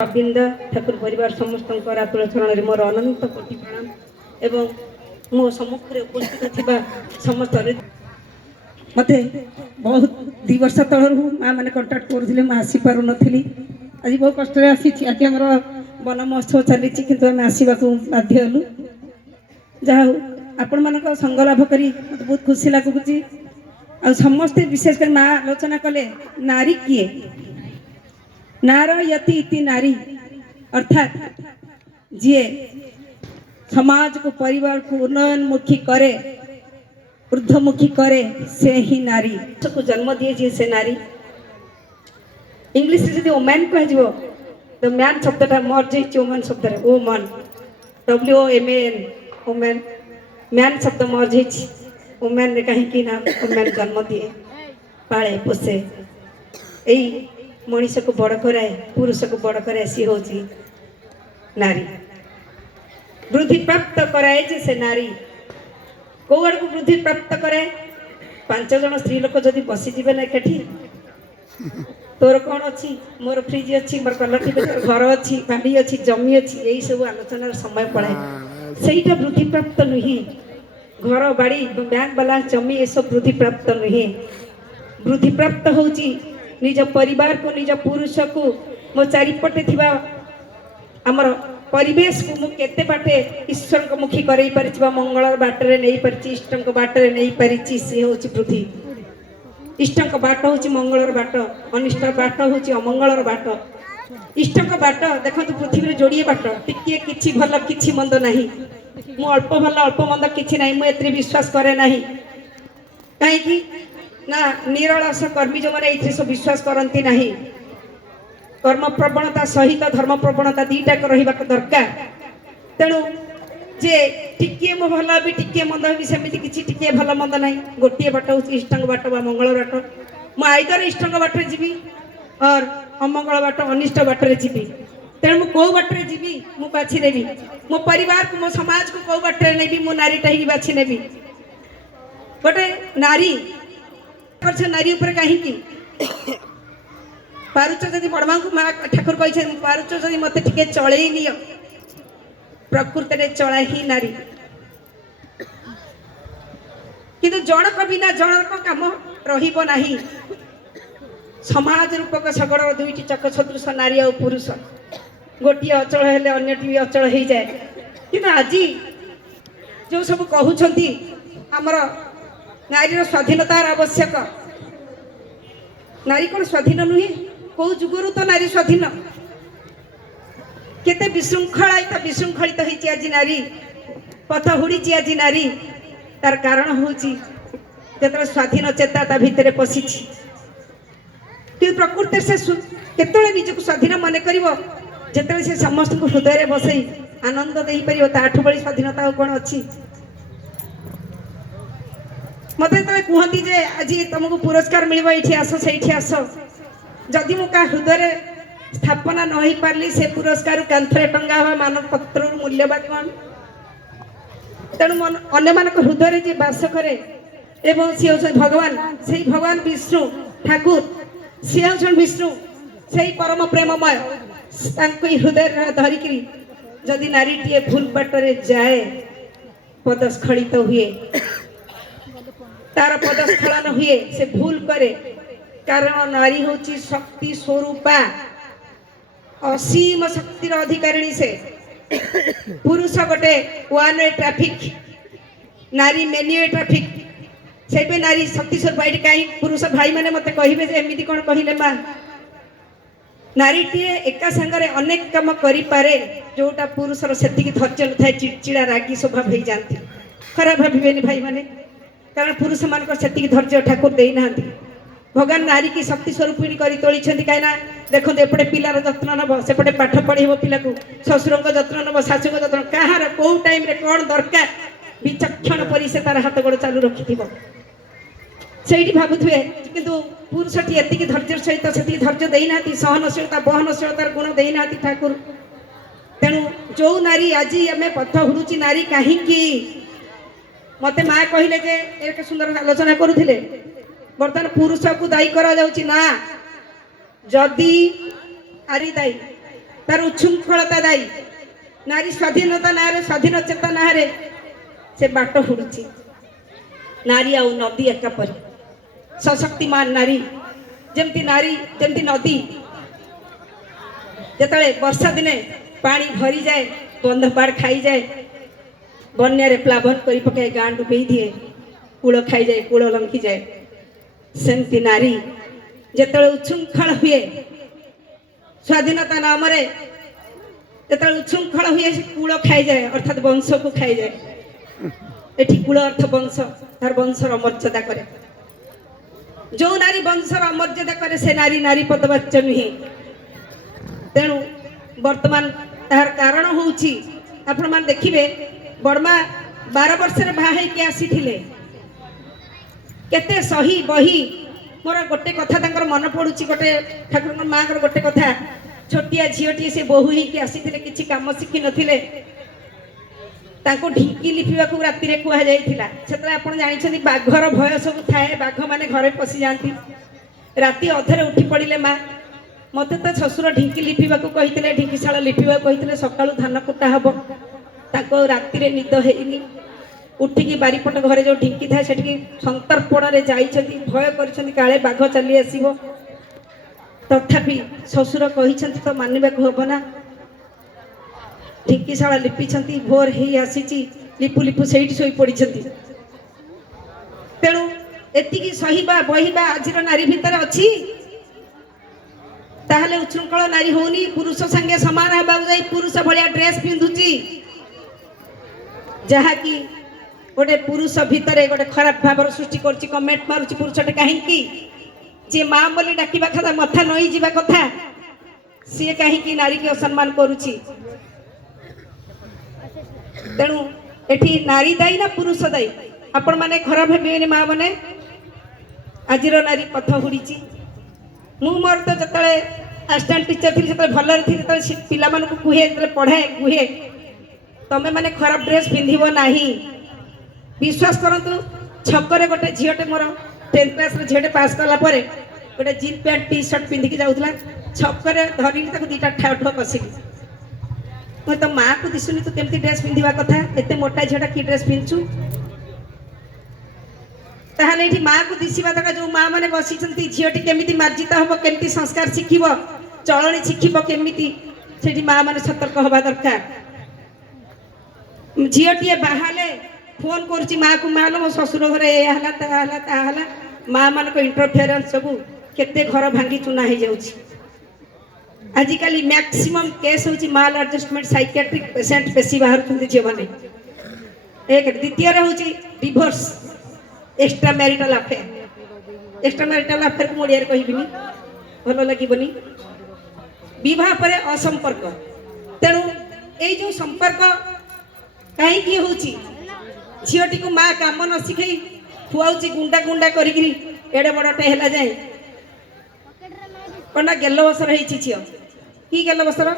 अरविंद ठाकुर परिवार समस्त आतुल चरण मोर अनंत कोटि प्रणाम एवं मो सम्मुखें उपस्थित थिबा समस्त मत बहुत 2 वर्ष तलू माँ मैंने कंटाक्ट करुले मैं आसी पार नी आज बहुत कष्ट आसी आज आम वन महोत्सव चली कि आम आसवा बाध्य हलु जहा आपण मान संग लाभ करी मत बहुत खुशी लगुच आ समस्ते विशेषकर माँ आलोचना कले नारी किए नार यति इति नारी अर्थात जी समाज को परिवार को उन्नयनमुखी करे ऊर्ध्वमुखी करे से ही नारी को जन्म दिए जी से नारी इंग्लिश जी वोमेन कह द मैन शब्दटा मर्ज वोमेन शब्द वोमन WOMAN वोमेन मैन शब्द मर्ज वोमेन कहीं वोमेन जन्म दिए पाले पोषे यही मनीष को बड़ कराए पुरुष को बड़ कराए सी हूँ नारी वृद्धि प्राप्त कराए जे से नारी कौ आड़ को वृद्धि प्राप्त कराए 5 जन स्त्री लोक जदि बसीजे ना कठी तोर कौन अच्छी मोर फ्रिज अच्छी मोर कलर घर अच्छी बाड़ी अच्छी जमी अच्छी यही सब आलोचनार समय पड़ाए सहीटा वृद्धि प्राप्त नुहे घर बाड़ी बैंक बालांस जमी ये सब वृद्धि प्राप्त नुहे वृद्धि प्राप्त होची निज परिवार को निज पुरुष को मो चारिपटे थिबा आमर परिवेश को मु केते बाटे ईश्वर को मुखी करई परिचिबा मंगल बाटरे नै परिचि इष्टं को बाटरे नै परिचि से होची वृद्धि इष्टं को बाट होची मंगलर बाट अनिष्ट बाट होची अमंगलर बाट इष्टं को बाट देखंतु पृथ्वी रे जोड़िए बाट टिके किछि भल किछि मंद नाही मु अल्प भल अल्प मंद किछि नाही मु एतरे विश्वास करे नाही काहे कि ना निरलस कर्मी जो मैंने ये सब विश्वास करती नहीं कर्म प्रवणता सहित धर्म प्रवणता दीटा रहा दरकार तेणु जे टिके मो भल भी टिके मंद भी सेमती किसी टिके भल मंद ना गोटे बाट हूँ इष्टंग बाट बा मंगल बाट मु आईदर इष्टंग बाटे जीवी और अमंगल बाट अनिष्ट बाटे जीवी तेणु मु कौ बाटे जीवी मु बाछि नेबी मो परिवार को मो समाज को कौ बाटे नेबी मु नारीटा ही बाछि नेबी गोटे नारी नारी उपर कहीं पारुच जदि बड़मा को माँ ठाकुर कही पारुच जदि मत टे चलई नि प्रकृति में चला ही नारी किंतु जनक बिना जनक काम रहिबो नाही समाज रूपक सगड़ 2टी चक सदृश नारी और पुरुष गोटे अचल हेले अन्यटी भी अचल हो जाए किंतु आज जो सब कहउछंती हमर नारी स्वाधीनतार आवश्यक नारी कौन स्वाधीन नुहे कौ जुगरु तो नारी स्वाधीन केते विशृंखलित होती आज नारी पथ हुड़ी आज नारी तार कारण हूँ जो स्वाधीन चेता ता भितर पशि कि प्रकृति से केतले निजक स्वाधीन मन कर जिते से समस्त को हृदय बसई आनंद दे पार ताठू बड़ी स्वाधीनता कौन अच्छी मत कहती जे आज तुमको पुरस्कार मिल ये आस से आस जदि मु का हृदय स्थापना न हो पार्ली से पुरस्कार कांथरे टंगा हुआ मानव पत्र मूल्यवान तेणु अन्य मान हृदय जी बास करे एवं सी हूँ भगवान से भगवान विष्णु ठाकुर सी हूँ विष्णु से परम प्रेममय हृदय धरिक जदि नारी टे भूल बाटरे जाए पदस्खलित हुए तार पदस्खलन हुए से भूल करे कारण नारी हूँ शक्ति स्वरूपा असीम शक्तिर अधिकारिणी से पुरुष गोटे 1 वे ट्रैफिक नारी मेनी वे ट्रैफिक से नारी शक्ति स्वरूप ये कहीं पुरुष भाई मैंने मत कहे एमती कौन कहले माँ नारी टे एका सांगरे अनेक कम करें जोटा पुरुषर से धैर्य न था चिड़चिड़ा रागी स्वभाव हो जाती खराब भावेनि भाई मैंने कारण पुरुष मान से धैर्य ठाकुर देना भगवान नारी की शक्ति स्वरूपिणी कर तोली कहीं देखो एपटे पिलार जत्न नब सेपटे पाठ पढ़ेब पिला को शशुर जत्न नब शाशु जत्न कहार कौ टाइम कौन दरकार विचक्षण परी से तार हाथ गोड़ चालू रखि से भावुए किंतु पुरुषटी एति धैर्य सहित से धैर्य देना सहनशीलता बहनशीलतार गुण देना ठाकुर तेणु जो नारी आज आम पथ हुड़ुची नारी कहीं मत माँ कहले जे एक सुंदर आलोचना करुले बर्तमान पुरुष को दायी करा जाउची ना जदि आरी दायी तार उच्छृंखलता दायी नारी स्वाधीनता ना स्वाधीन चेतना से बाट हुड़ुची नारी आउ नदी एका पर सशक्तिमान नारी जमती नारी जमती नदी जिते वर्षा दिने पानी भरी जाए बंध पाड़ खाई जाए बन्या प्लावन कर पकाए गाँ डुबे दिए कूल खाई जाए कूल लंघी जाए सेमती नारी जिते उच्छृंखल हुए स्वाधीनता नाम जो उच्छृंखल हुए कूल खाई जाए अर्थात वंश को खाई जाए एठी कूल अर्थ वंश तार वंशर अमर्यादा करे जो नारी वंशर अमर्यादा करे से नारी नारी पदवाच्य नुहे तेणु वर्तमान तार कारण होउची आपण मान देखिबे बड़मा 12 वर्ष बाहा के आसी केते सही बही मोर गोटे कथा तांकर मन पड़ुची गोटे ठाकुर माँ गोटे कथा छोटिया झीटी से बोहू ही आसी किसी कम शिखी नथिले ढिंकी लिपिबा राति कह जाता आप जानते बाघर भय सब थाए बाघ मैंने घरे पशि जाती राति अधरे उठी पड़े माँ मत तो शशुर ढिंकी लिपिबा कही ढिंकीशाला लिपिबा कही सका धान कुटा हम राति निद है उठिकी बारीपट घरे जो ढिंकी थाए से संतर्पण जाइछन्ति भय कर काले बाघ चली आसो तथापि शशुर कही तो मानवा हम ना ढिंकीशाला लिपिछन्ति भोर ही आसी लिपु लिपु से शोई पड़ी तेणु एतिकी सहीबा बहिबा आज नारी भितर अच्छी ताहले उच्छृंखल नारी होनी पुरुष संगे समान हवा जाई पुरुष भलिया ड्रेस पिंधुची जहा कि गोटे पुरुष भितर गोटे खराब भाव सृष्टि कर कमेंट मारुची पुरुषटे कहीं जे माँ बोली डाकिबा कथा मथा नई जीवा कथा सी कहीं नारी की असम्मान करुची तेणु एठी नारी दायी ना पुरुष दायी आपण माने खराब भावे माँ मैंने आज नारी पथ हुड़ी मु मोर तो जिते असिस्टेंट टीचर थी जो भल थी पिला कहे पढ़ाए कहे तमें मैंने खराब ड्रेस पिंधब ना विश्वास करतु छकरे गोटे झीटे मोर 10th क्लास झीटे पास कलापर गोटे जीन पैंट टी शर्ट पिंधिकी जाऊला छकरे धरली दीटा ठाव ठाव कसिकी मुझे तो माँ को दिशुनी तू केमती ड्रेस पिंधा कथा एत मोटा झीटा कि ड्रेस पिंधु ताहले ये माँ को दिशा दरकार जो माँ मैंने बसी झीटी केमी मार्जित हम केमती संस्कार शिखब चलनी शिखब केमी से माँ मैंने सतर्क हवा दरकार झीटे बाहले फोन कर माँ को माँ मो ससुर घर ये माँ मान इंटरफेरेन्स सब केते घर भांगी चुना हो जाऊँगी आजिकल मैक्सिमम केस हूँ माल एडजस्टमेंट साइकियाट्रिक पेसेंट बेसी बाहर झील मैंने एक द्वितीय हूँ डिवोर्स एक्स्ट्रा मैरिटल अफेयर को ओडिया कहबिनी भल लगनी बहुत असंपर्क तेणु ये जो संपर्क कहीं हूँ झीटी को माँ कम न शिखई खुआऊँ गुंडा गुंडा करी एड़े बड़टे है जाए कौन गेल बसर हो झी कि गेल बसर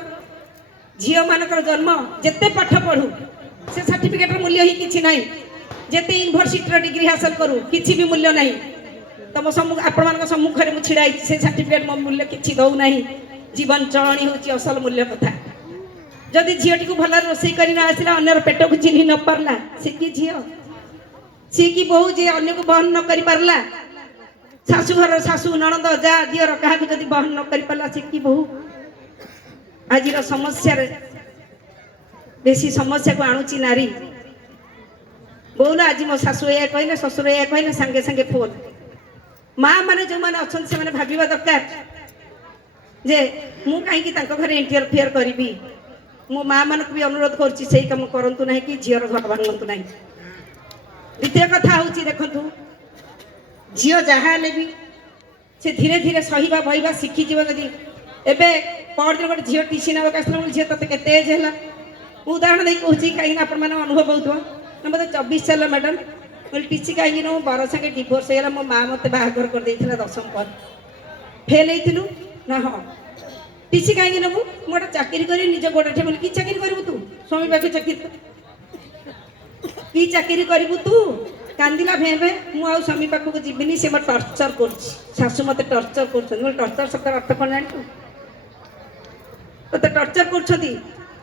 झी मानकर जन्म जिते पाठ पढ़ू से सर्टिफिकेट मूल्य ही किसी ना जिते यूनिवर्सिटी डिग्री हासिल करूँ किसी भी मूल्य ना तुम आपण सम्मुखें मुझे छिड़ा से सर्टिफिकेट मो मूल्य किसी दौना जीवन चलनी हूँ असल मूल्य कथा जदि झीटी को भल रोषे कर आसला अन्यर पेट को चिन्ह न पारला सी कि झी सी कि बहु जी अन्य को बहन न कर पारला शाशु घर शाशु नणंद जा दियर क्या जब बहन न कर पारला सी कि बहु आज समस्या बेसी समस्या को आणुची नारी बोला आज मो शाशु या कहले ससुर या कहले सांगे सांगे फोन माँ मैंने जो मैंने अच्छा से मैंने भाविबा दरकार जे मु कहीं घर इंटरफेयर करी मो माँ मान भी अनुरोध कर कम करूँ ना कि झीर घर भांगतु ना द्वितीय कथा हूँ देखु झी जहाँ भी से धीरे धीरे सहीबा बहबा शिखिज जदि एवं परदिन गोटे झील टीसी नाक आसला झील ते केते एज है उदाहरण दे कहूँ कहीं आप अनुभव हो मतलब 24 साल मैडम बोले टीसी कहीं ना बर संगे डिवोर्स होगा मो माँ मत बाहर कर 10वीं पर फेल होलु ना हाँ टीसी कहीं नबू गोटे चाकरी कर निज गोड़े बोले कि चाकरी करू तू स्वामी पाखे चाकरी कि चाकरी करू तू कांदिला भे भे मुझे स्वामी पाखक जीविनी से मत टर्चर कर शाशु मत टर्चर कर टर्चर शब्द अर्थ कौन जान ते टर्चर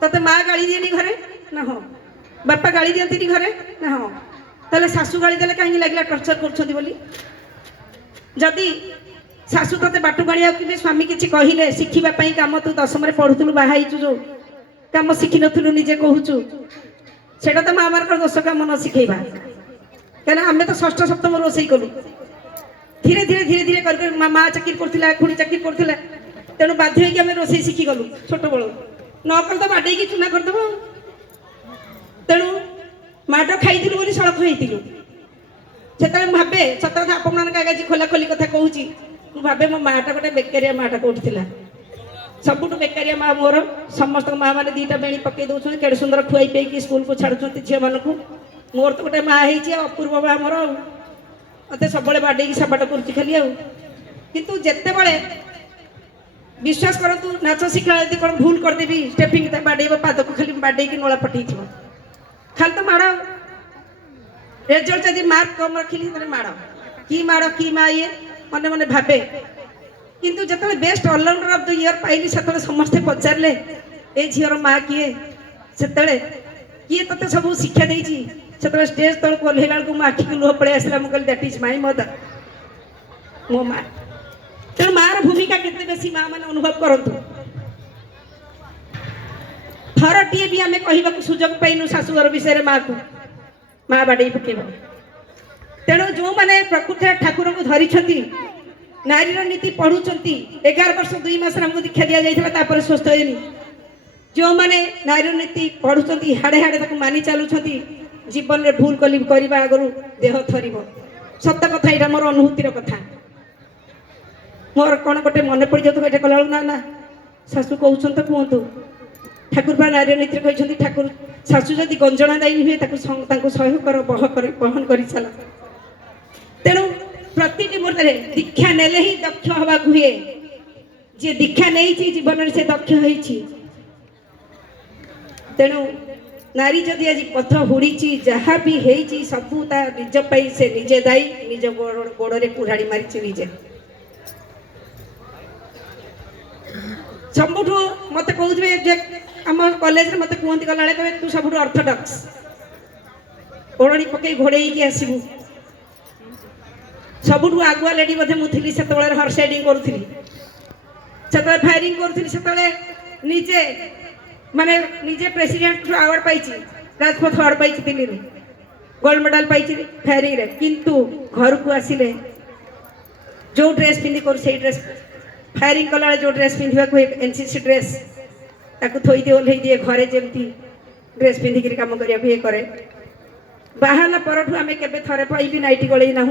करते माँ गाड़ी दिए घरे ना हाँ बापा गाड़ी दिखती घरे ना हाँ ताले शाशु गाड़ी देले कहीं लगे टर्चर कर जदि शाशु ते बाटू गाड़िया कि स्वामी किसी कहले शिखापी कम तू 10 पढ़ुलु बाहु जो कम शिखि नु निजे कहूचु सेटा तो माँ मार्क दोष कम न शिखेबा कहीं आम तो षष्ठ सप्तम रोसे कलु धीरे धीरे धीरे धीरे कर माँ चाकरी करथिला खुड़ी चाकरी करथिला तेणु बाध्य होगी आम रोसे शिखिगलु छोट बड़ नकल तो बाडे चुना करदेव तेणु माड खाई बोली सड़क होइतिलु से भावे सत कथा आपण आगे खोला खोली कथा कहूँ भावे मो माटा गोटे बेकारिया माटा कौटी थी सबुठ बेकारिया माँ मोर समस्त माँ मैंने 2टा बेणी पकई दौरान केड़े सुंदर खुआई पेकी स्कूल को छाड़ुं झील मानक मोर तो गोटे माँ है अपूर्व माँ मोर मत सब बाडे सबाट कर खाली आंतु जिते बड़े विश्वास करतु नाच शिखा यदि कौन भूल करदेवी स्टेपिंग बाडे पाद को खाली बाडे नला पटई खाली तो माड़ रेजल्ट जब मार्क कम रखिली माड़ कि माँ ये मन मन भावे किंतु जो best allrounder of the year पाइली से समस्ते पचारे ए झीर माँ किए से किए ते सब शिक्षा देती से स्टेज तक ओह्लैला बेलू मो आखि लुह पड़े आसला मुझे दैट इज माई मदर मो माँ तेणु मार भूमिका केते बेसी माँ मैंने अनुभव करतु थर टीए भी आम कह सुजोग पाइनु शाशुघर विषय माँ को माँ बाड़े पकेब तेणु जो मैंने प्रकृति ठाकुर को धरी नारीर नीति पढ़ुंट 11 वर्ष 2 मास आमको दीक्षा दि जाता स्वस्थ होनी जो मैंने नारीर नीति पढ़ुंट हाड़े हाड़े मानि चलुंट जीवन में भूल कली करने आगु देह थर सत कथा यहाँ मोर अनुभूतिर कथा मोर कौन गोटे मन पड़ जाऊ ये कला ना ना शाशु कहते तो कहतु ठाकुर बा नारी नीति कहते ठाकुर शाशु जदि गंजना दायी हुए सह कर बहन कर चल तेणु प्रति मुहूर्त दीक्षा नेले ही दक्ष हवा हुए जी दीक्षा नहीं जीवन से दक्ष होती तेणु नारी जदि आज पथ हुड़ी जहाँ भी होती सबू निज से निजे दायी निज गोड़े कुढ़ाड़ी मारी निजे सबुठ मत कहते आम कॉलेज मत कहते गला कहे तू सब ऑर्थोडॉक्स ओढ़ी पकई घोड़े आसबू सबुठ आगुआ लेडी मुझे से हर्स राइडिंग करुली से फायरिंग करुली से निजे माने निजे प्रेसिडेंट अवार्ड पाई राजपथ अवार्ड पाई दिल्ली गोल्ड मेडल पाई फायरिंग रे किंतु घर को आसिले जो ड्रेस पिंधि कर से ड्रेस फायरिंग कला जो ड्रेस पिंधा एनसीसी ड्रेस ताकू थोई दिए ओल्है दिए घरे जमती ड्रेस पिंधिक कम करने ये करे बाहाना परठू आम के थरे पाइबी नाइटी गलई ना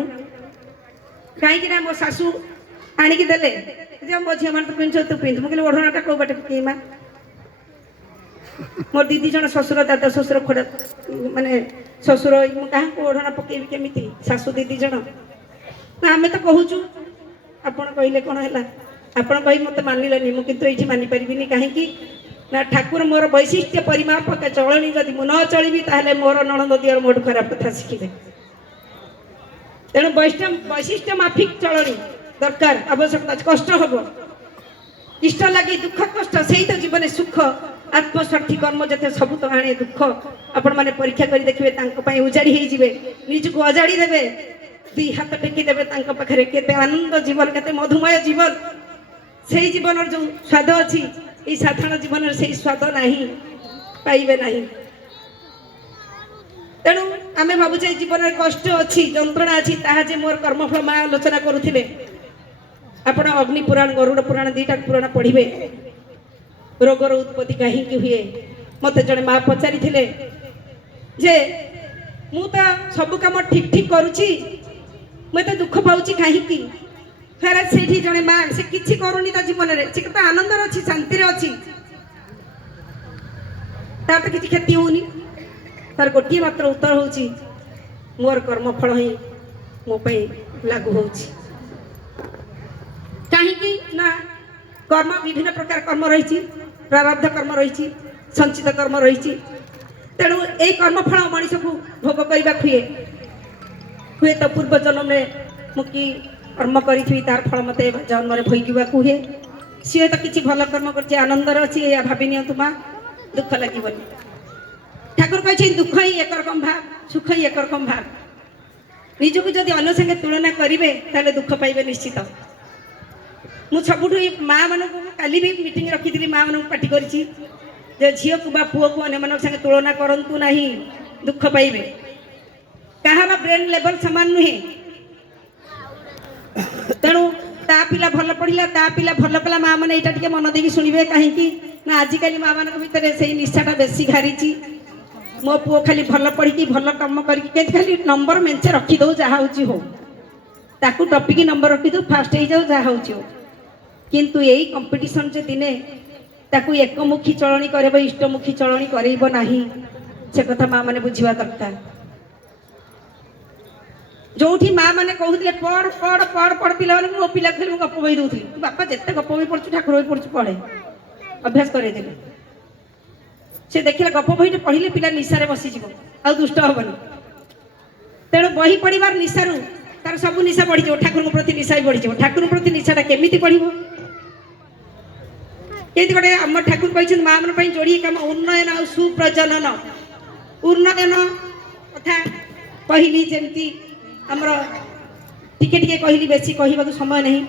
कहीं मो शाशु आणिकी देले मो झील मैंने तो पिंध तू पिंध मुझे ओढ़नाटा कौ बाटे पकई माँ मोर दीदी जन शशुर दादा शशुर खोड़ा माने शशुर क्या ओढ़ना पकईबी केमी शाशु दीदी जन ना आम तो कहूँ आपण कहले कौन है आपण कही मत मानिलानी मुझे मानि पारि कहीं ना ठाकुर मोर वैशिष्ट्य परिमापक चलनी जदि मु न चलि ताहले मोर नणंद दियर मोठ खराब कथा शिखिबे तेणु वैशिष्ट्य माफिक चलनी दरकार आवश्यकता कष्ट हम इष्ट लगे दुख कष्ट से तो जीवन सुख आत्मस्वार्थी कर्म जते सब तो आने दुख आपण मैंने परीक्षा कर देखिए उजाड़ी होइजिबे निजको अजाड़ी देवे दी हाथ टेकी देवे पाखे केते आनंद जीवन केते मधुमय जीवन से जीवन जो स्वाद अच्छी ये साधारण जीवन से स्वाद नहीं पाइबे नहीं तेणु आम भावुचे जीवन में कष्ट अच्छी जंत्रणा अच्छी ताजे मोर कर्मफल माँ आलोचना करुले आपण अग्नि पुराण गरुड़ पुराण 2टा पुराण पढ़े रोगर उत्पत्ति कहीं हुए मत जड़े माँ पचारि जे मु तो सब कम ठीक ठीक करुच्ची मुझे दुख पाऊँ कहीं फेर से जड़े माँ से किसी करूनी जीवन में से तो आनंद अच्छी शांति अच्छी तार तो किसी क्षति होनी तार गोटे मात्र उत्तर हूँ मोर कर्मफल ही मो लागू हो कहीं ना कर्म विभिन्न प्रकार कर्म रही प्रारब्ध कर्म रही संचित कर्म रही तेणु ये कर्मफल मनीष को भोग करने हुए तो पूर्व जन्म में मुझे कर्म करी तार फल मत जन्म भोगवाक हुए सी तो किसी भल कर्म कर आनंदर अच्छी या भावी नि माँ दुख लगे ठाकुर कही दुख ही एक रकम भाव सुख ही एक रकम भाव निजक जदि अन्य संगे तुलना करेंगे ताले दुख पाइबे निश्चित मु सबुठ माँ मान काली भी मीटिंग रखी माँ मान पार्टी कर झील को पुओ को अन्य मान संगे तुलना करूँ ना दुख पाइबे कहार ब्रेन लेवल सामान नुहे तेणु ता पिला भल पढ़ला ता पिला भल कला माँ मैंने यहाँ टे मन देकी शुणे कहीं ना आजिकल माँ मान भितर से निशाटा बेसी घारी मो पुओ खाली भल पढ़ी भल कम करके खाली नंबर मेंचे रखीदे जहाँ हो ताकू टपिक नंबर रखीदे फास्ट हो जाऊ जहाँ हो किंतु यही कंपटीशन जे दिने ताकू एकमुखी चलनी कर इष्टमुखी चलनी कर से कथा माँ मैंने बुझा दरकार जो माँ मैंने कहते पढ़ पढ़ पढ़ पढ़ पिला मो पिला खेल गप बही दूसरी बापा जिते गप बही पढ़ु ठाकुर बही पढ़ु पढ़े अभ्यास करेदेवे से देखिए गप बही पढ़ले पिला निशारे बसीज आ दुष्ट हेनी तेणु बही पढ़ार निशारू तार सब निशा बढ़ी ठाकुर प्रति निशा बढ़ी ठाकुर प्रति निशाटा केमी पढ़ गोटे आम ठाकुर कहते माँ मान जोड़ी कम उन्नयन आ सुप्रजनन उन्नयन कथा कहली जमती आमर टिके टिके कहली बेसी कहवा समय नहीं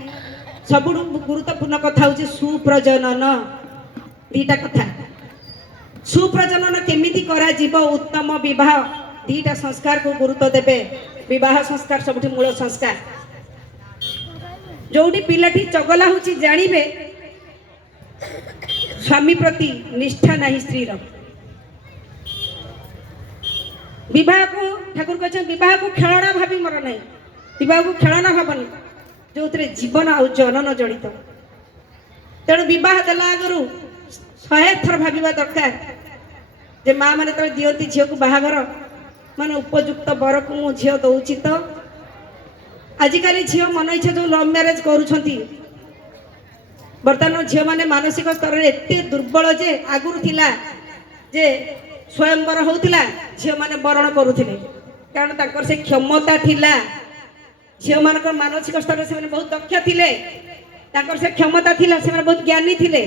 सब गुरुत्वपूर्ण कथा हूँ सुप्रजनन दीटा कथा सुप्रजनन केमिति करा जीव उत्तम विवाह दीटा संस्कार को गुरुत्व देवे विवाह संस्कार सब मूल संस्कार जोटी पिलाटी चगला हूँ जानवे स्वामी प्रति निष्ठा नहीं स्त्री विवाह को ठाकुर कहते विवाह को खेलना भावी मोर नहीं विवाह को खेलना भावनी जो जीवन आ जनन जड़ित तेणु विवाह देला आगु 100 थर भाविबा दरकार जे माँ मैंने तो दिखती झील को बाहागर मान उपयुक्त बर को मु झील दौची तो आजिकल झील मन इच्छा जो लव मैरेज करुँच बर्तमान झील मैंने मानसिक स्तर में एत दुर्बल जे आगुरी थिला जे स्वयंवर होता झील मैंने बरण करुले कारण ताकर से क्षमता थिला झील मान मानसिक स्तर से बहुत दक्ष थिले ताकर से क्षमता थिला से बहुत ज्ञानी थिले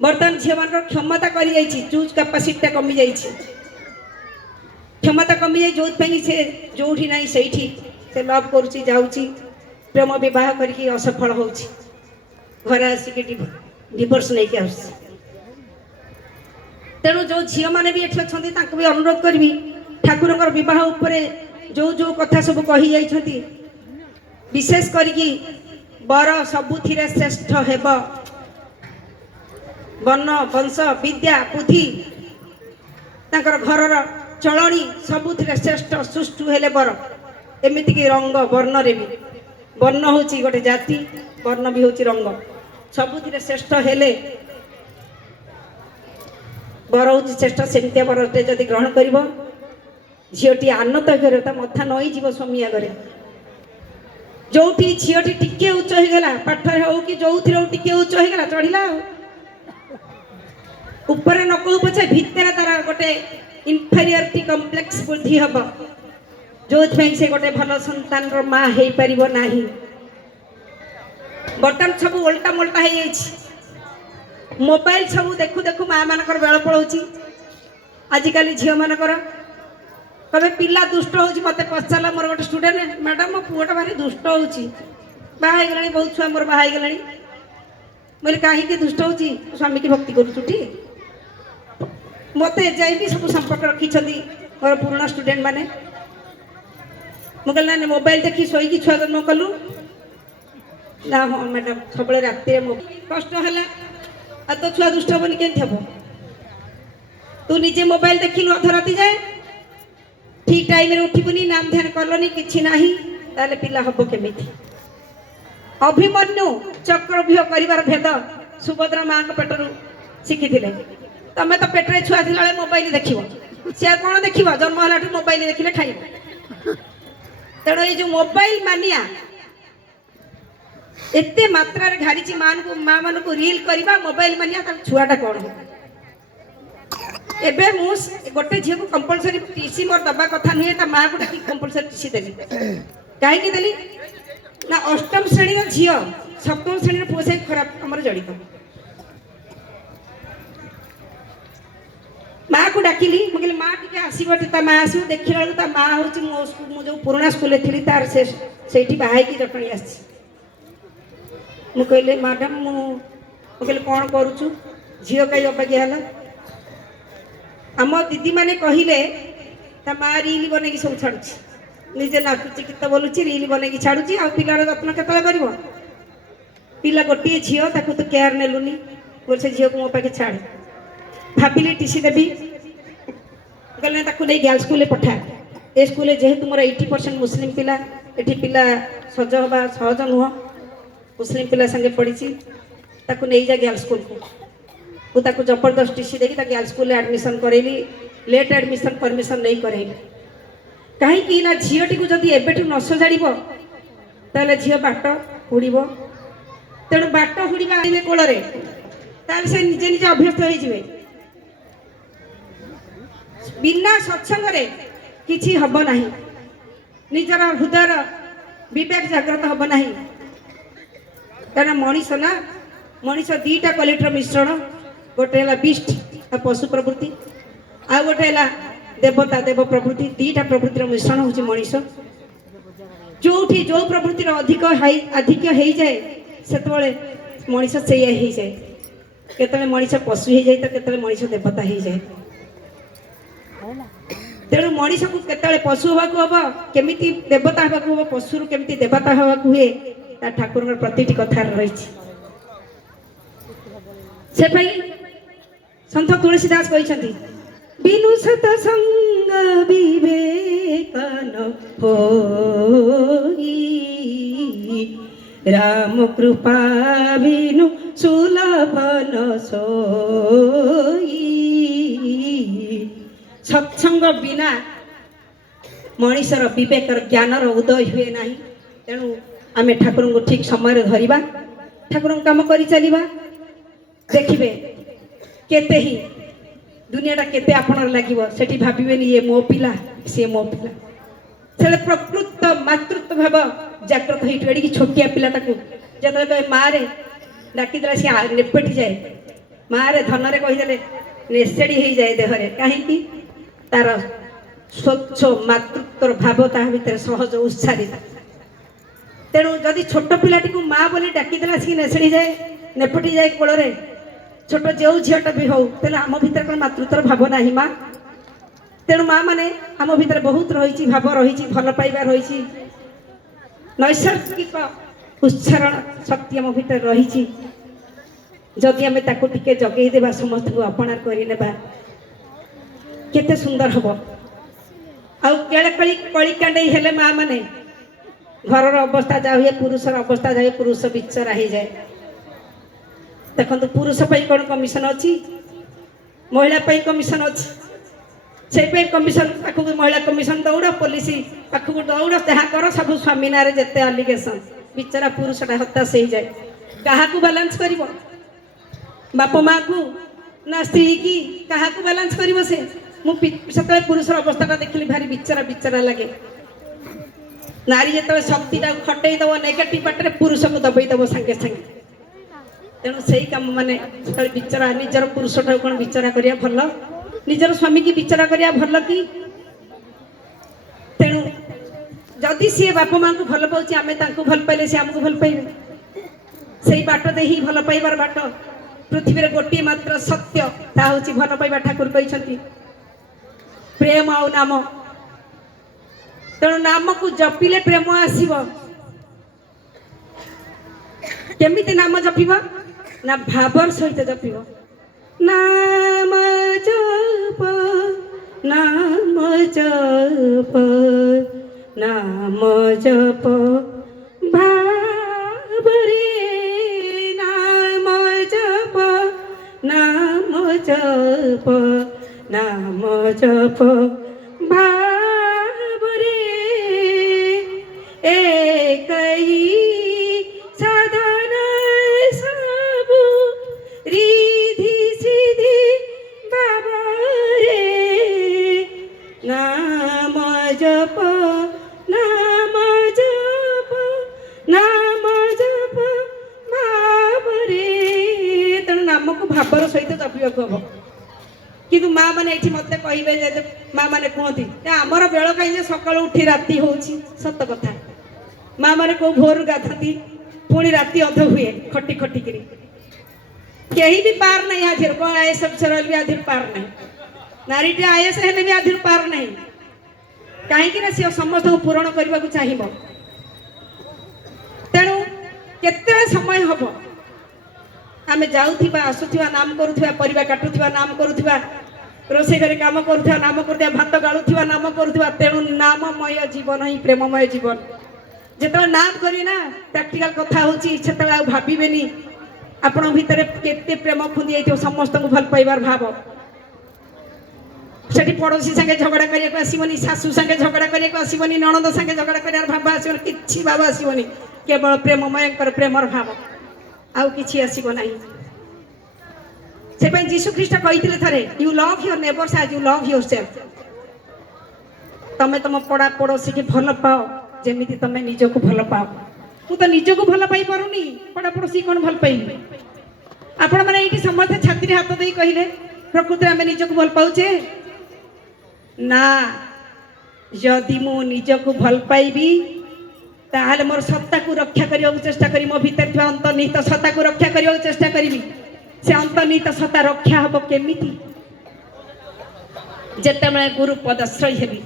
बर्तमान झील मान क्षमता कर चूज कैपेसिटी कमी जाइए क्षमता कमी जाए जो से जो ना से लव करुच्ची जाऊँगी प्रेम बह करके असफल हो घर आसिक डिवोर्स नहीं आस तेणु जो झील मैंने भी ये अच्छा भी अनुरोध करी ठाकुर बह जो जो कथा सब कही जाइछंती विशेष करी बर सबुथि श्रेष्ठ हेब वर्ण वंश विद्या बुद्धि तांकर घरर चलनी सबुथि श्रेष्ठ सुष्ठु हेले बर एमितिक रंग वर्ण रे भी वर्ण हूँ गोटे जाति वर्ण भी हूँ रंग सबुथि श्रेष्ठ हेले बर हूँ श्रेष्ठ सेमती बरटे जदि ग्रहण कर झीटी आनत घर मथा नई जीव स्वामी आगे जो झीटी टिके उच्च होगला पाठ हो कि जो टिके उच्च होगला चढ़ला ऊपर न कहू पचे भितर तार गोटे इनफेरियरिटी कम्प्लेक्स बुद्धि हम जो से गोटे भल संतान माँ हो पार ना बर्तमान सब उल्टा मोल्टा हो मोबाइल सब देखु देखु माँ मान बेल पड़ोची आजिकल झील मानकर कहे पिला दुष्ट हो मत पचारा मोर गोटे स्टूडेंट मैडम मो पुआटा भारी दुष्ट हो बाहर बहुत छुआ मोर बाहर गला बोले कहीं दुष्ट हो स्वामी की भक्ति करुटी मत जाए भी सब संपर्क रखी मोर पुराना स्टूडेंट मैंने मुझे मोबाइल देखी शोक छुआ जन्म कलु ना हाँ मैडम सब रात कष्ट है आ तो छुआ दुष्ट हेनी के तू निजे मोबाइल देखिलु अधराती जाए ठीक टाइम रे उठिबुनी नाम ध्यान करलनी किछि नाही ताले पिला हबो केमिति अभिमन्यु चक्रव्यूह करिवार भेद सुभद्रा मां के पेटरु शिखिथिले तमे तो पेटरे छुआ थिला मोबाइल देखिबो से कोन देखिबो जन्म हलाठु मोबाइल देखिले खाइबो तेणु ये जो मोबाइल मानिया एते मात्रा रे घारिची मां मान को रील करबा मोबाइल मानिया त छुआटा कोन एबे मु गोटे झील को कंपलसरी टीसी मोर दबा कथा नहीं ता माँ को कंपलसरी टीसी देली कहीं देली ना अष्टम श्रेणी झील सप्तम श्रेणी पुओ से खराब कम जड़ित माँ को डाकिली मुझे माँ टी आसब माँ आस देखला बेलू माँ हूँ जो पुराना स्कूल थी तार से बाहर जटणी आसली मैडम मुझे कौन करुचु झील कहीं अबाज्ञा है आम दीदी मैंने कहले माँ रिल बन सब छाड़ू निजे नाचुची गीत बोलुची रिल बन छाड़ुची आ पिलार जत्न केतले कर पिला गोटे झील ताकू तो केयर नेलुनी बोल से झील को मो पाखे छाड़ भाविली टीसी देवी कहले नहीं गर्ल्स स्कूल पठा ए स्कूल जेहेतु मोर 80% मुस्लिम पिला एठी पिला सज हवा सहज नुह मुस्लिम पिला संगे पढ़ी ताकू नहीं जा गर्ल्स स्कूल को ताकू जबरदस्त टीसी देखी गर्ल्स स्कूल एडमिशन करेली लेट एडमिशन परमिशन नहीं करेली कहीं ना झीटी को जब एबेठू न सजाड़ ताले झील बाट हुड़ तेणु बाट हुड़ा आने कोल से निजे निजे अभ्यस्त हो बिना सत्संग किसी हम ना निजर हृदय विवेक जागृत हम ना कारण मनीष ना मनीष दीटा क्वालिटीर मिश्रण गोटे है बीस्ट पशु प्रवृत्ति आ गोटे है देवता देव प्रवृत्ति दीटा प्रवृत्तिर मिश्रण हूँ मनीष जो जो प्रवृत्तिर अधिक हो जाए से मनीष से जाए केतले मनीष पशु हो जाए तो केतले मनीष देवता हो जाए तेणु मनीष को केतले पशु होगा हम केमी देवता होगा हम पशु केमी देवता होगा हुए ठाकुर प्रति कथार रही से सन्थ तुलसीदास कहते बिनु सतसंग विवेकन होई राम कृपा बिनु सुलभन सोई सत्संग बिना मनीषर विवेकर ज्ञानर उदय हुए ना तेणु आम ठाकुर को ठीक समय धरिबा ठाकुर काम कर चलिबा देखिए केते ही दुनियाटा केते आपन लागिवो सेठी भाबिबेनी ये मो पिला से मो पिला से प्रकृत मातृत्व भाव जागृत होई एड़ी छोटिया पिलाटा को जतले कहे माँ रे डाकी देला से नेपेटी जाए माँ रे धन रे कहीदेले नेसेड़ी हो जाए देहरे कहीं तार स्वच्छ मातृत्वर भाव ता भीतर सहज उत्साहित तेणु जदि छोट पिलाटी को माँ बोली डाकीदेला सी नेसेड़ी जाए नेपटी जाए कोल छोट जो झीटा भी हो आम भीतर कौन मातृत्वर भाव ना माँ तेणु माँ मैंने आम भीतर बहुत रही भाव रही भल पाइबा रही नैसर्गिक उच्चारण शक्ति आम भीतर रही जदि आम टे जगेदेवा समस्त को अपणार करने केते सुंदर हम आड़े कली कांडे हेले माँ मैंने घर अवस्था जा हुए पुरुषर अवस्था जाए पुरुष बिचरा हो जाए देखो पुरुष कौन कमिशन अच्छी महिला कमिशन अच्छी से कमिशन पाखक महिला कमिशन दौड़ पुलिस पाखक दौड़ जहाँ कर सब स्वामी ना जिते आलिगेसन बिचरा पुरुषटा हताश हो जाए क्या बालांस कर बाप माँ को ना स्त्री की क्या बालांस कर मुझे पुरुषर अवस्था देखिली भारी बिचरा बिचरा लगे नारी जो शक्ति खटे दब नेगेटिव बाटे पुरुष को दबई दब सांगे सांगे तेणु से कम माने बिचरा निजर पुरुष ठाक कौन बिचरा करिया भल निजर स्वामी की बिचरा करिया भल कि तेणु जदि सी बाप माँ को भल पाँच आम भल पाइले सी आमको भल पाइबे से बाट दे ही भल पाइबार बाट पृथ्वी गोटे मात्र सत्य ता हूँ भल पाइबा ठाकुर कहते प्रेम आउ नाम तेणु नाम को जपिले प्रेम आसब केमिति नाम जपिब ना भावर सहित जपिब नाम जप नाम जप नाम जप भावरे नाम जप नाम जप नाम जप भावरे एक ही साधन सबु रिधि सिद्धि बाबरे नाम जप नाम जप नाम जप କିନ୍ତୁ ମା ମାନେ ଏଠି ମତେ କହିବେ ଯେ ମା ମାନେ କୁହନ୍ତି ଆମର ବେଳ କାହିଁ ଯେ ସକାଳୁ ଉଠି ରାତି ହଉଛି। ସତ କଥା, ମା ମାନେ କୋଉ ଭୋରୁ ଗାଧନ୍ତି ପୁଣି ରାତି ଅଧ ହୁଏ ଖଟି ଖଟିକିରି। କେହି ବି ପାର ନାହିଁ ଆଧିର କଣ ଆଇଏସ୍ ଅଫିସର ହେଲେ ବି ଆଧିର ପାର ନାହିଁ, ନାରୀଟି ଆଇଏସ୍ ହେଲେ ବି ଆଧିର ପାର ନାହିଁ। କାହିଁକି ନା ସେ ସମସ୍ତଙ୍କୁ ପୂରଣ କରିବାକୁ ଚାହିଁବ। ତେଣୁ କେତେବେଳେ ସମୟ ହବ ଆମେ ଯାଉଥିବା ଆସୁଥିବା ନାମ କରୁଥିବା, ପରିବା କାଟୁଥିବା ନାମ କରୁଥିବା, ରୋଷେଇ ଘରେ କାମ କରୁଥିବା ନାମ କରୁଥିବା, ଭାତ ଗାଳୁଥିବା ନାମ କରୁଥିବା। ତେଣୁ ନାମମୟ ଜୀବନ ହିଁ ପ୍ରେମମୟ ଜୀବନ। ଯେତେବେଳେ ନାମ କରି ନା ପ୍ରାକ୍ଟିକାଲ କଥା ହଉଛି ସେତେବେଳେ ଆଉ ଭାବିବେନି ଆପଣଙ୍କ ଭିତରେ କେତେ ପ୍ରେମ ଖୁନ୍ଦି ଯାଇଥିବ, ସମସ୍ତଙ୍କୁ ଭଲ ପାଇବାର ଭାବ। ସେଠି ପଡ଼ୋଶୀ ସାଙ୍ଗେ ଝଗଡ଼ା କରିବାକୁ ଆସିବନି, ଶାଶୁ ସାଙ୍ଗେ ଝଗଡ଼ା କରିବାକୁ ଆସିବନି, ନଣନ୍ଦ ସାଙ୍ଗେ ଝଗଡ଼ା କରିବାର ଭାବ ଆସିବନି, କିଛି ଭାବ ଆସିବନି। କେବଳ ପ୍ରେମମୟଙ୍କର ପ୍ରେମର ଭାବ, ଆଉ କିଛି ଆସିବ ନାହିଁ। ସେପାଇଁ ଯୀଶୁ ଖ୍ରୀଷ୍ଟ କହିଥିଲେ ଥରେ, you love your neighbours as you love yourself. ତମେ ତମ ପଡ଼ା ପଡ଼ୋଶୀକି ଭଲ ପାଅ ଯେମିତି ତମେ ନିଜକୁ ଭଲ ପାଅ। ମୁଁ ତ ନିଜକୁ ଭଲ ପାଇ ପାରୁନି, ପଡ଼ା ପଡ଼ୋଶୀ କ'ଣ ଭଲ ପାଇବି? ଆପଣମାନେ ଏଇଠି ସମସ୍ତେ ଛାତିରେ ହାତ ଦେଇ କହିଲେ ପ୍ରକୃତରେ ଆମେ ନିଜକୁ ଭଲ ପାଉଛେ ନା? ଯଦି ମୁଁ ନିଜକୁ ଭଲ ପାଇବି ତାହେଲେ ମୋର ସତ୍ତାକୁ ରକ୍ଷା କରିବାକୁ ଚେଷ୍ଟା କରିବି, ମୋ ଭିତରେ ଥିବା ଅନ୍ତର୍ନିହିତ ସତ୍ତାକୁ ରକ୍ଷା କରିବାକୁ ଚେଷ୍ଟା କରିବି। ସେ ଅନ୍ତର୍ନିହିତ ସତ୍ତା ରକ୍ଷା ହବ କେମିତି? ଯେତେବେଳେ ଗୁରୁ ପଦଶ୍ରୟ ହେବି,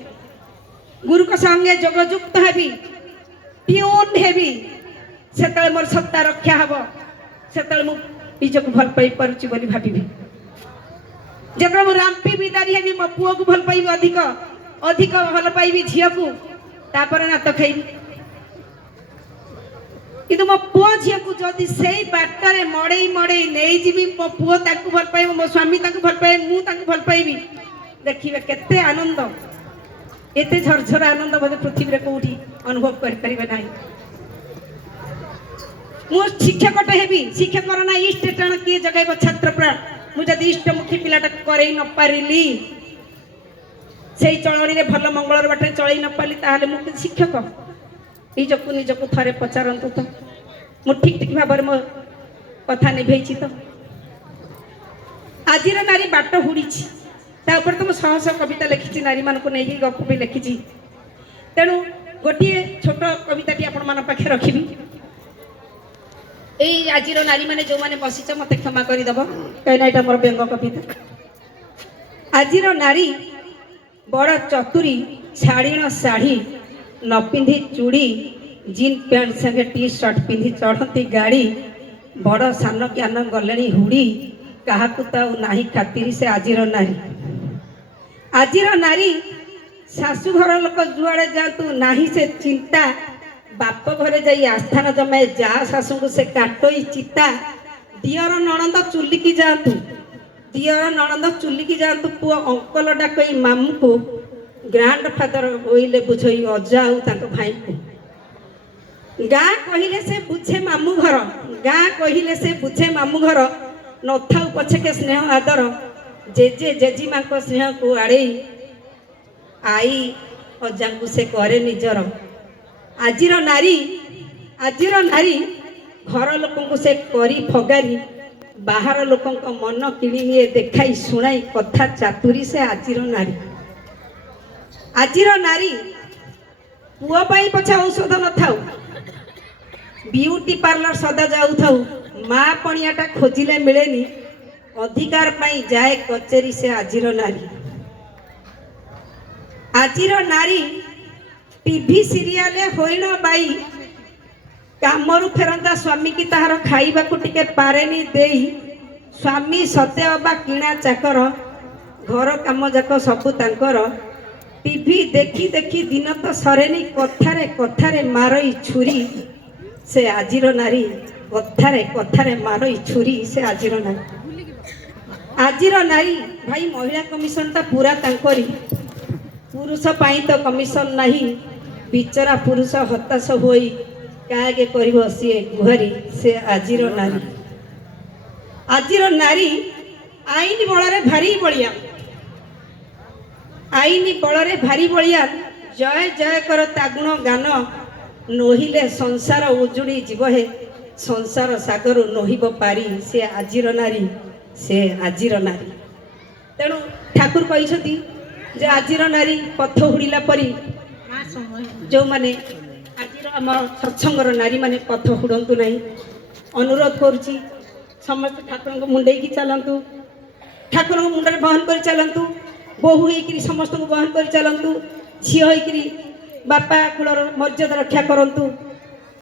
ଗୁରୁଙ୍କ ସଙ୍ଗେ ଯୋଗଯୁକ୍ତ ହେବି, ଟ୍ୟୁନ୍ ହେବି, ସେତେବେଳେ ମୋର ସତ୍ତା ରକ୍ଷା ହବ। ସେତେବେଳେ ମୁଁ ନିଜକୁ ଭଲ ପାଇ ପାରୁଛି ବୋଲି ଭାବିବି। ଯେତେବେଳେ ମୁଁ ରାମ୍ପି ବିଦାରି ହେବି, ମୋ ପୁଅକୁ ଭଲ ପାଇବି, ଅଧିକ ଅଧିକ ଭଲ ପାଇବି ଝିଅକୁ, ତାପରେ ନାତ ଖାଇବି। କିନ୍ତୁ ମୋ ପୁଅ ଝିଅକୁ ଯଦି ସେଇ ବାଟରେ ମଡ଼େଇ ମଡ଼େଇ ନେଇଯିବି, ମୋ ପୁଅ ତାଙ୍କୁ ଭଲ ପାଇବ, ମୋ ସ୍ୱାମୀ ତାଙ୍କୁ ଭଲ ପାଇବ, ମୁଁ ତାଙ୍କୁ ଭଲ ପାଇବି, ଦେଖିବେ କେତେ ଆନନ୍ଦ। ଏତେ ଝରଝର ଆନନ୍ଦ ବୋଧେ ପୃଥିବୀରେ କୋଉଠି ଅନୁଭବ କରିପାରିବେ ନାହିଁ। ମୁଁ ଶିକ୍ଷକଟେ ହେବି, ଶିକ୍ଷକର ନା ଇଷ୍ଟ ଟାଣ କିଏ ଜଗାଇବ ଛାତ୍ର ପ୍ରାଣ। ମୁଁ ଯଦି ଇଷ୍ଟମୁଖୀ ପିଲାଟାକୁ କରେଇ ନ ପାରିଲି, ସେଇ ଚଳଣିରେ ଭଲ ମଙ୍ଗଳର ବାଟରେ ଚଳେଇ ନ ପାରିଲି, ତାହେଲେ ମୁଁ ଶିକ୍ଷକ? ନିଜକୁ ଥରେ ପଚାରନ୍ତୁ ତ, ମୁଁ ଠିକ ଠିକ ଭାବରେ ମୋ କଥା ନିଭେଇଛି ତ? ଆଜିର ନାରୀ ବାଟ ହୁଡ଼ିଛି, ତା ଉପରେ ତ ମୁଁ ଶହ ଶହ କବିତା ଲେଖିଛି, ନାରୀମାନଙ୍କୁ ନେଇକି ଗପ ବି ଲେଖିଛି। ତେଣୁ ଗୋଟିଏ ଛୋଟ କବିତାଟି ଆପଣମାନଙ୍କ ପାଖରେ ରଖିବି। ଏଇ ଆଜିର ନାରୀମାନେ ଯେଉଁମାନେ ବସିଛ ମୋତେ କ୍ଷମା କରିଦେବ, କାହିଁକିନା ଏଇଟା ମୋର ବ୍ୟଙ୍ଗ କବିତା। ଆଜିର ନାରୀ ବଡ଼ ଚତୁରୀ, ଛାଡ଼ିଣ ଶାଢ଼ୀ ନ ପିନ୍ଧି ଚୁଡ଼ି, ଜିନ୍ ପ୍ୟାଣ୍ଟ ସାଙ୍ଗେ ଟି ସାର୍ଟ ପିନ୍ଧି ଚଢ଼ନ୍ତି ଗାଡ଼ି, ବଡ଼ ସାନ ଜ୍ଞାନ ଗଲେଣି ହୁଡ଼ି, କାହାକୁ ତ ଆଉ ନାହିଁ ଖାତିରି ସେ ଆଜିର ନାରୀ। ଆଜିର ନାରୀ ଶାଶୁଘର ଲୋକ ଯୁଆଡ଼େ ଯାଆନ୍ତୁ ନାହିଁ ସେ ଚିନ୍ତା, ବାପ ଘରେ ଯାଇ ଆସ୍ଥାନ ଜମାଏ ଯା ଶାଶୁଙ୍କୁ ସେ କାଟୋଇ ଚିତା। ଦିଅର ନଣନ୍ଦ ଚୁଲିକି ଯାଆନ୍ତୁ, ଦିଅର ନଣନ୍ଦ ଚୁଲିକି ଯାଆନ୍ତୁ, ପୁଅ ଅଙ୍କଲ ଡାକଇ ମାମୁଁକୁ, ଗ୍ରାଣ୍ଡ ଫାଦର ବୋଇଲେ ବୁଝେଇ ଅଜା ଆଉ ତାଙ୍କ ଭାଇଙ୍କୁ। ଗାଁ କହିଲେ ସେ ବୁଝେ ମାମୁଁ ଘର, ଗାଁ କହିଲେ ସେ ବୁଝେ ମାମୁଁ ଘର, ନଥାଉ ପଛକେ ସ୍ନେହ ଆଦର, ଜେଜେ ଜେଜିମାଙ୍କ ସ୍ନେହକୁ ଆଡ଼େଇ ଆଈ ଅଜାଙ୍କୁ ସେ କରେ ନିଜର। ଆଜିର ନାରୀ ଘର ଲୋକଙ୍କୁ ସେ କରି ଫଗାରି, ବାହାର ଲୋକଙ୍କ ମନ କିଣି ନିଏ ଦେଖାଇ ଶୁଣାଇ କଥା ଚାତୁରୀ ସେ ଆଜିର ନାରୀ। ଆଜିର ନାରୀ ପୁଅ ପାଇଁ ପଛେ ଔଷଧ ନଥାଉ, ବିୟୁଟି ପାର୍ଲର ସଦା ଯାଉଥାଉ, ମା ପଣିଆଟା ଖୋଜିଲେ ମିଳେନି, ଅଧିକାର ପାଇଁ ଯାଏ କଚେରୀ ସେ ଆଜିର ନାରୀ। ଆଜିର ନାରୀ ଟିଭି ସିରିଆଲେ ହୋଇଣ ବାଇ, କାମରୁ ଫେରନ୍ତା ସ୍ୱାମୀକି ତାହାର ଖାଇବାକୁ ଟିକେ ପାରେନି ଦେଇ, ସ୍ୱାମୀ ସତେ ଅବା କିଣା ଚାକର, ଘର କାମ ଯାକ ସବୁ ତାଙ୍କର। ଟିଭି ଦେଖି ଦେଖି ଦିନ ତ ସରେନି, କଥାରେ କଥାରେ ମାରଇ ଛୁରୀ ସେ ଆଜିର ନାରୀ, କଥାରେ କଥାରେ ମାରଇ ଛୁରୀ ସେ ଆଜିର ନାରୀ। ଆଜିର ନାରୀ ଭାଇ ମହିଳା କମିଶନଟା ପୁରା ତାଙ୍କରି, ପୁରୁଷ ପାଇଁ ତ କମିଶନ ନାହିଁ, ବିଚରା ପୁରୁଷ ହତାଶ ହୋଇ କାହାକେ କରିବ ସିଏ ଗୁହାରି ସେ ଆଜିର ନାରୀ। ଆଜିର ନାରୀ ଆଇନ ବଳରେ ଭାରି ବଳିଆ, ଆଇନ ବଳରେ ଭାରି ବଳିଆ, ଜୟ ଜୟ କର ତା ଗୁଣ ଗାନ, ନୋହିଲେ ସଂସାର ଉଜୁଡ଼ି ଯିବ ହେ, ସଂସାର ସାଗରୁ ନୋହିବ ପାରି ସେ ଆଜିର ନାରୀ, ସେ ଆଜିର ନାରୀ। ତେଣୁ ठाकुर कहते जे आजिर नारी पथ हुड़िला परी जो माने आजिर आम सत्संगर नारी माने पथ हुड़ंतु नहीं अनुरोध करुच्ची समस्त ठाकुर मुंडे की चलतु ठाकुर मुंडे बहन कर चलतु बोहू होकर समस्त को बहन कर चलतु झील होकर बापा कूलर मर्यादा रक्षा करतु